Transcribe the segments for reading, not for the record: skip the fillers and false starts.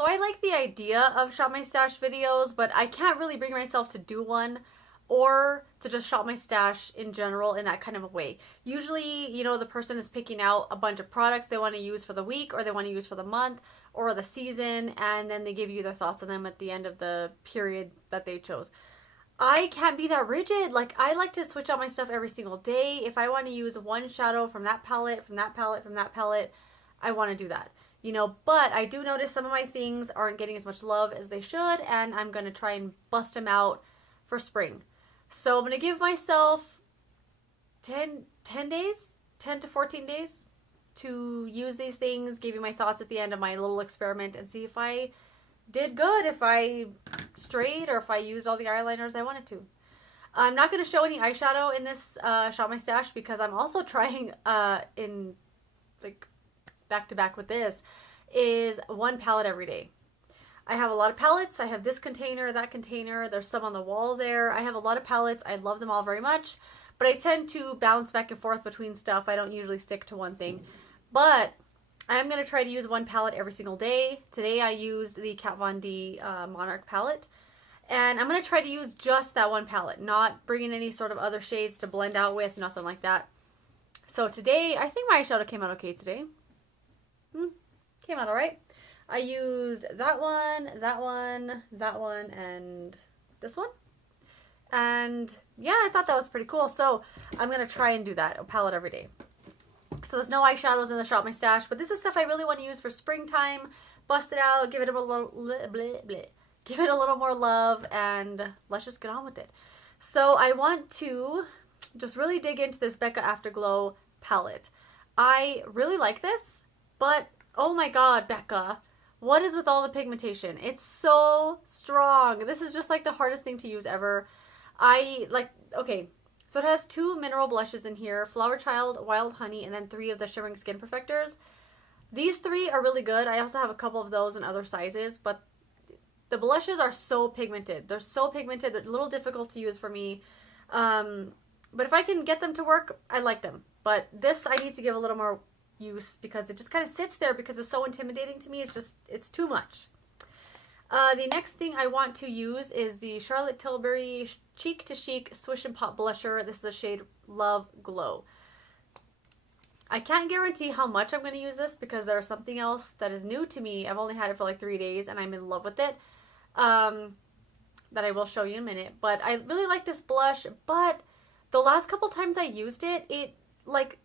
So I like the idea of shop my stash videos, but I can't really bring myself to do one or to just shop my stash in general in that kind of a way. Usually, you know, the person is picking out a bunch of products they want to use for the week or they want to use for the month or the season, and then they give you their thoughts on them at the end of the period that they chose. I can't be that rigid. Like, I like to switch out my stuff every single day. If I want to use one shadow from that palette, from that palette, from that palette, I want to do that. You know, but I do notice some of my things aren't getting as much love as they should, and I'm going to try and bust them out for spring. So I'm going to give myself 10 days, 10 to 14 days to use these things, give you my thoughts at the end of my little experiment, and see if I did good, if I strayed, or if I used all the eyeliners I wanted to. I'm not going to show any eyeshadow in this Shop My Stash because I'm also trying in like back to back with this is one palette every day. I have a lot of palettes. I have this container, that container. There's some on the wall there. I have a lot of palettes. I love them all very much, but I tend to bounce back and forth between stuff. I don't usually stick to one thing, but I'm going to try to use one palette every single day. Today I used the Kat Von D Monarch palette, and I'm going to try to use just that one palette, not bringing any sort of other shades to blend out with, nothing like that. So today, I think my eyeshadow came out okay today. Came out alright. I used that one, that one, that one, and this one. And yeah, I thought that was pretty cool. So I'm going to try and do that, a palette every day. So there's no eyeshadows in the Shop My Stash, but this is stuff I really want to use for springtime. Bust it out, give it a little, give it a little more love, and let's just get on with it. So I want to just really dig into this Becca Afterglow palette. I really like this, but oh my god, Becca, what is with all the pigmentation? It's so strong. This is just like the hardest thing to use ever. Okay, so it has 2 mineral blushes in here, Flower Child, Wild Honey, and then 3 of the Shimmering Skin Perfectors. These 3 are really good. I also have a couple of those in other sizes, but the blushes are so pigmented. They're so pigmented, they're a little difficult to use for me. But if I can get them to work, I like them. But this I need to give a little more use because it just kind of sits there because it's so intimidating to me. It's too much. The next thing I want to use is the Charlotte Tilbury Cheek to Chic Swish and Pop Blusher. This is a shade Love Glow. I can't guarantee how much I'm going to use this because there's something else that is new to me. I've only had it for like 3 days and I'm in love with it. That I will show you in a minute. But I really like this blush, but the last couple times I used it, it like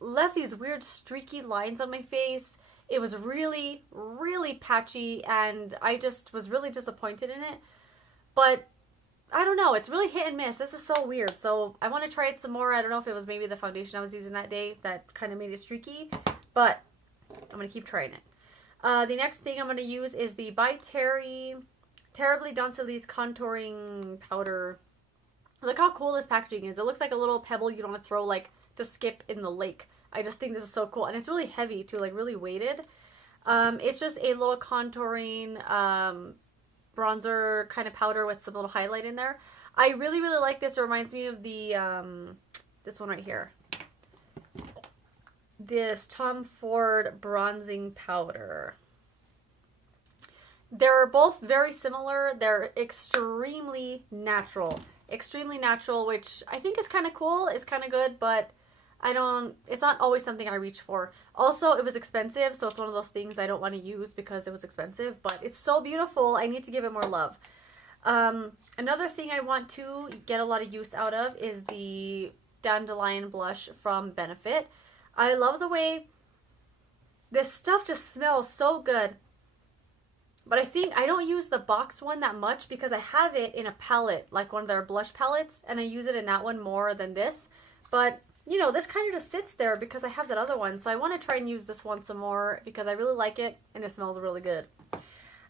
left these weird streaky lines on my face. It was really, really patchy, and I just was really disappointed in it. But I don't know, it's really hit and miss. This is so weird. So I want to try it some more. I don't know if it was maybe the foundation I was using that day that kind of made it streaky, but I'm going to keep trying it. The next thing I'm going to use is the By Terribly Doncelise Contouring Powder. Look how cool this packaging is. It looks like a little pebble you don't want to throw like to skip in the lake. I just think this is so cool. And it's really heavy too, like really weighted. It's just a little contouring bronzer kind of powder with some little highlight in there. I really, really like this. It reminds me of the, this one right here. This Tom Ford bronzing powder. They're both very similar. They're extremely natural. Extremely natural, which I think is kind of cool. It's kind of good, but it's not always something I reach for. Also, it was expensive, so it's one of those things I don't want to use because it was expensive, but it's so beautiful. I need to give it more love. Another thing I want to get a lot of use out of is the Dandelion Blush from Benefit. I love the way this stuff just smells so good. But I think I don't use the box one that much because I have it in a palette, like one of their blush palettes, and I use it in that one more than this. But, you know, this kind of just sits there because I have that other one. So I want to try and use this one some more because I really like it and it smells really good.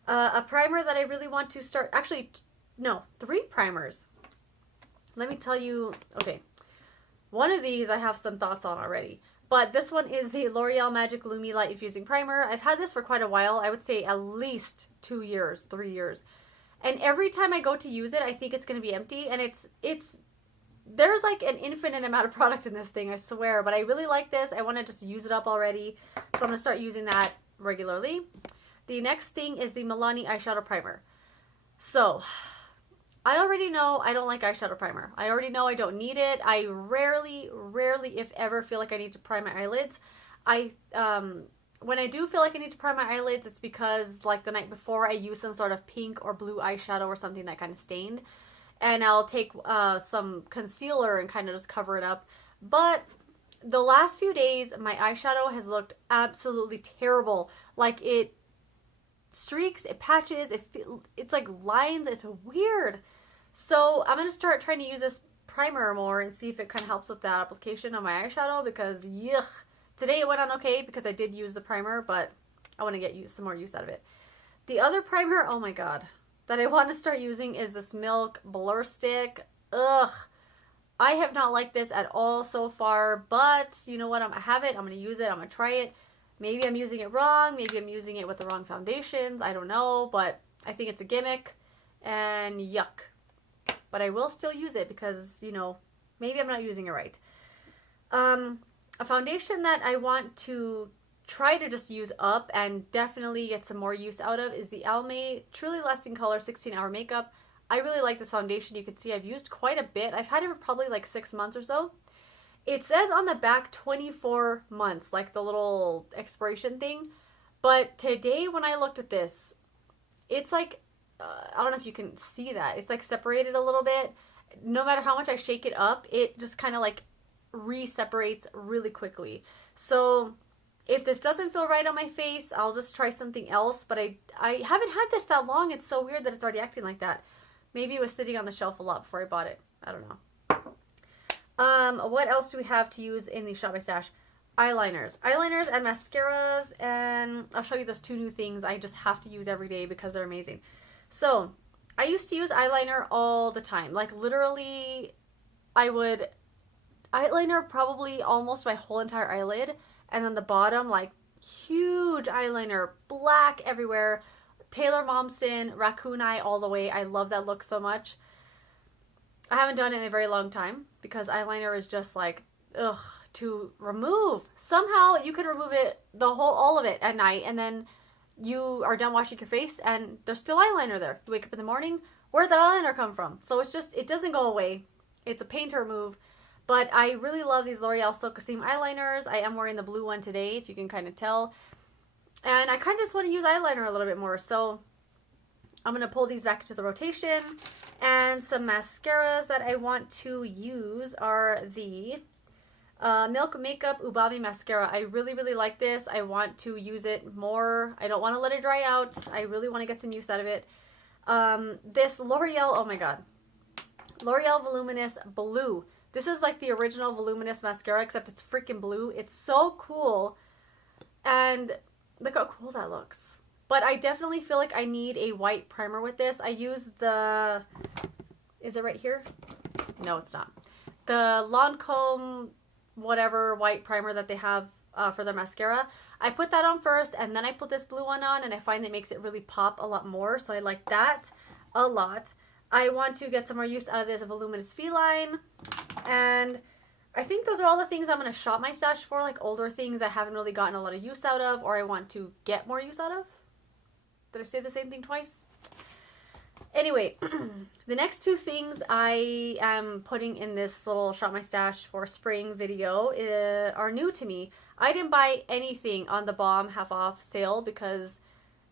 A primer that I really want to start, actually, no, 3 primers. Let me tell you, okay, one of these I have some thoughts on already. But this one is the L'Oreal Magic Lumi Light Infusing Primer. I've had this for quite a while. I would say at least 2 years, 3 years. And every time I go to use it, I think it's going to be empty. And there's like an infinite amount of product in this thing, I swear. But I really like this. I want to just use it up already. So I'm going to start using that regularly. The next thing is the Milani eyeshadow primer. So, I already know I don't like eyeshadow primer. I already know I don't need it. I rarely, if ever, feel like I need to prime my eyelids. When I do feel like I need to prime my eyelids, it's because like the night before I use some sort of pink or blue eyeshadow or something that kind of stained. And I'll take some concealer and kind of just cover it up. But the last few days, my eyeshadow has looked absolutely terrible. Like it streaks, it patches, it's like lines, it's weird. So I'm going to start trying to use this primer more and see if it kind of helps with that application on my eyeshadow because yuck. Today it went on okay because I did use the primer, but I want to get some more use out of it. The other primer, oh my god, that I want to start using is this Milk Blur Stick. Ugh. I have not liked this at all so far, but you know what? I have it. I'm going to use it. I'm going to try it. Maybe I'm using it wrong. Maybe I'm using it with the wrong foundations. I don't know, but I think it's a gimmick and yuck. But I will still use it because, you know, maybe I'm not using it right. A foundation that I want to try to just use up and definitely get some more use out of is the Almay Truly Lasting Color 16-Hour Makeup. I really like this foundation. You can see I've used quite a bit. I've had it for probably like 6 months or so. It says on the back 24 months, like the little expiration thing. But today when I looked at this, it's like, I don't know if you can see that. It's like separated a little bit. No matter how much I shake it up, it just kind of like re-separates really quickly. So if this doesn't feel right on my face, I'll just try something else. But I haven't had this that long. It's so weird that it's already acting like that. Maybe it was sitting on the shelf a lot before I bought it. I don't know. What else do we have to use in the Shop My Stash? Eyeliners and mascaras, and I'll show you those 2 new things I just have to use every day because they're amazing. So I used to use eyeliner all the time. Like literally I would eyeliner probably almost my whole entire eyelid, and then the bottom like huge eyeliner, black everywhere, Taylor Momsen, raccoon eye all the way. I love that look so much. I haven't done it in a very long time because eyeliner is just like ugh to remove. Somehow you can remove it all of it at night, and then you are done washing your face and there's still eyeliner there. You wake up in the morning, where'd that eyeliner come from? So it's just, it doesn't go away. It's a pain to remove. But I really love these L'Oreal Silkasim eyeliners. I am wearing the blue one today, if you can kind of tell. And I kind of just want to use eyeliner a little bit more. So I'm going to pull these back into the rotation. And some mascaras that I want to use are the Milk Makeup Ubami Mascara. I really like this. I want to use it more. I don't want to let it dry out. I really want to get some use out of it. This L'Oreal, oh my god. L'Oreal Voluminous Blue. This is like the original Voluminous mascara, except it's freaking blue. It's so cool. And look how cool that looks. But I definitely feel like I need a white primer with this. I use the, is it right here? No, it's not. The Lancome whatever white primer that they have for their mascara. I put that on first, and then I put this blue one on, and I find it makes it really pop a lot more. So I like that a lot. I want to get some more use out of this Voluminous Feline. And I think those are all the things I'm going to shop my stash for, like older things I haven't really gotten a lot of use out of, or I want to get more use out of. Did I say the same thing twice? Anyway, the next 2 things I am putting in this little shop my stash for spring video are new to me. I didn't buy anything on the Bomb half off sale because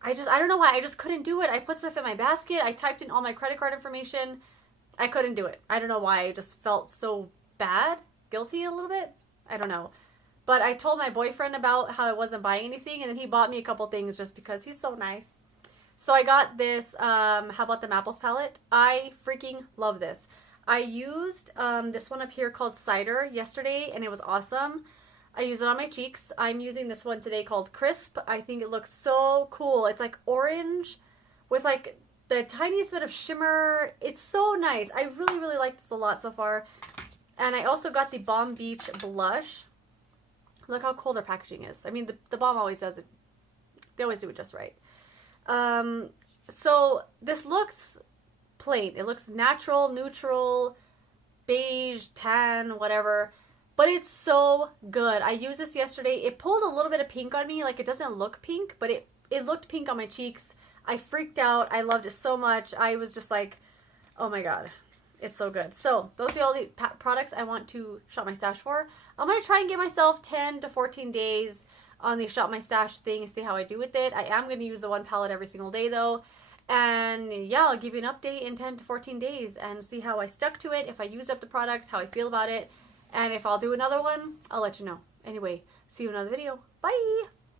I don't know why, I just couldn't do it. I put stuff in my basket, I typed in all my credit card information, I couldn't do it. I don't know why, I just felt so bad, guilty a little bit, I don't know. But I told my boyfriend about how I wasn't buying anything, and then he bought me a couple things just because he's so nice. So I got this, How About Them Apples palette. I freaking love this. I used this one up here called Cider yesterday, and it was awesome. I use it on my cheeks. I'm using this one today called Crisp. I think it looks so cool. It's like orange with like the tiniest bit of shimmer. It's so nice. I really like this a lot so far. And I also got the Balm Beach Blush. Look how cool their packaging is. I mean, the Balm always does it. They always do it just right. So this looks plain. It looks natural, neutral, beige, tan, whatever. But it's so good. I used this yesterday. It pulled a little bit of pink on me. Like, it doesn't look pink, but it looked pink on my cheeks. I freaked out. I loved it so much. I was just like, oh my god, it's so good. So those are all the products I want to shop my stash for. I'm going to try and give myself 10 to 14 days on the shop my stash thing and see how I do with it. I am going to use the one palette every single day though. And yeah, I'll give you an update in 10 to 14 days and see how I stuck to it, if I used up the products, how I feel about it. And if I'll do another one, I'll let you know. Anyway, see you in another video. Bye!